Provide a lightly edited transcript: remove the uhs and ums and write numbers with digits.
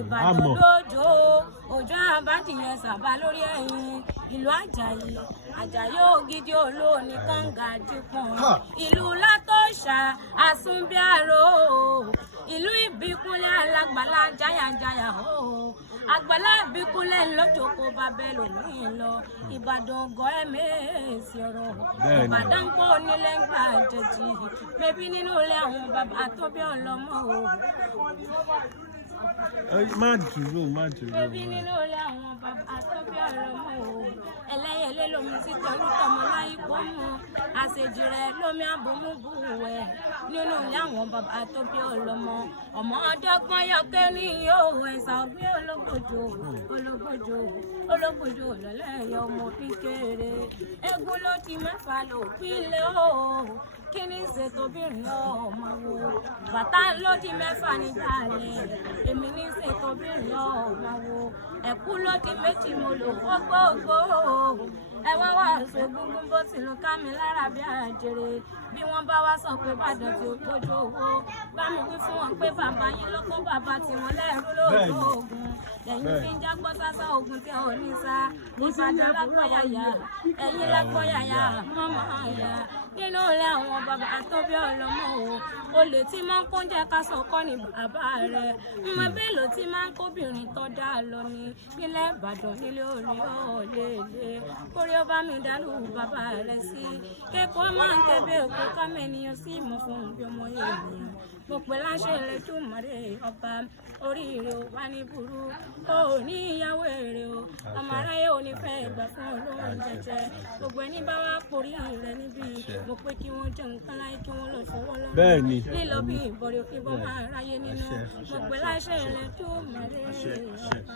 Ìbàdàn lójó òjò àbádìyẹ sàbà lórí ẹ̀yìn ìlú Àjàyí Ògidì olóòní kànga jípọn ìlú Látòṣà Àsúnbíàrò ìlú Ìbíkúnlẹ̀ alágbàlá jáyàjáyà àgbàlá Ìbíkúnlẹ̀ lójókòó babẹ́ lòmíì lọ Ìbàdàn gọ́ ẹ̀mẹ́sì ọ̀rọ̀ Ìbàdàn kó nílẹ̀ ń gbà jẹjì bébí nínú ilé àwọn bàbá tó bí ọlọ́mọ má dúró. Bébí nínú ilé àwọn bàbá tó bí ọlọ́mọ ẹlẹ́yẹlé lomi sí tọ́lú tọmọ láyé pọ́nmù àṣejì rẹ̀ lómi àbomúbù wẹ̀ nínú ilé àwọn bàbá tó bí ọlọ́mọ ọmọ ọdọ́gbọ́n yọkẹ́ ní yóò ẹ̀sà òbí ológbòjò lọ́lẹ́yẹ ọmọ kékeré egun ló ti mẹ́fà lò pínlẹ̀ kí ni ṣètòbìnrin ọmọ wo bàtà ló di mẹ́fà nígbàlẹ̀ èmi ní ṣètòbìnrin ọmọ wo ẹ̀kú ló di méjì mo lò gbogbo ẹ wá wá aṣọ gbogbo bó ti lù ká mi lára bí àjèrè bí wọ́n bá wá sọ pé Ìbàdàn tí ó tójú owó bá mi wí fún wọn pé bàbá yín ló kó bàbá tiwọn lẹ́rú lóògùn ogun lẹ́yìn fi ń jágbọ́ sásá ogun tí ò ní sá Ìbàdàn lágbọ́yàyà ẹ̀yìn lágbọ́yàyà mọ́mọ́ àyà nínú ilé àwọn bàbá tó bí ọlọ́mọ olè tí máa ń kóúnjẹ ká sọkọ́ ní bàbá rẹ̀ mọ bélò tí máa ń kóbìnrin tó dá lọ ní nílẹ̀ Ìbàdàn nílé orí ọ̀lẹ́lẹ́ kórí ó bá mi dálù bàbá rẹ̀ sí kékòó máa ń kébé òkú kámẹ́niyàn sí ìmọ̀ fún bí ọmọ ènìyàn mo pè láṣẹ rẹ̀ tó mọ̀rẹ́ ọba oríire ò wá ní burú ó ní ìyàwó èrè o ọmọ aráyé ò ní fẹ́ ìgbà fún olóhùn jẹjẹ gbogbo ẹni bá wá porí rẹ̀ níbí mo pé kí wọ́n jẹ nǹkan láyé kí wọ́n lọ fọwọ́ lọ́wọ́ lílọ bí ìbọ̀rẹ̀ ìbọn máa ráyé nínú mo pè láṣẹ rẹ̀ tó mọ̀rẹ́ ọba.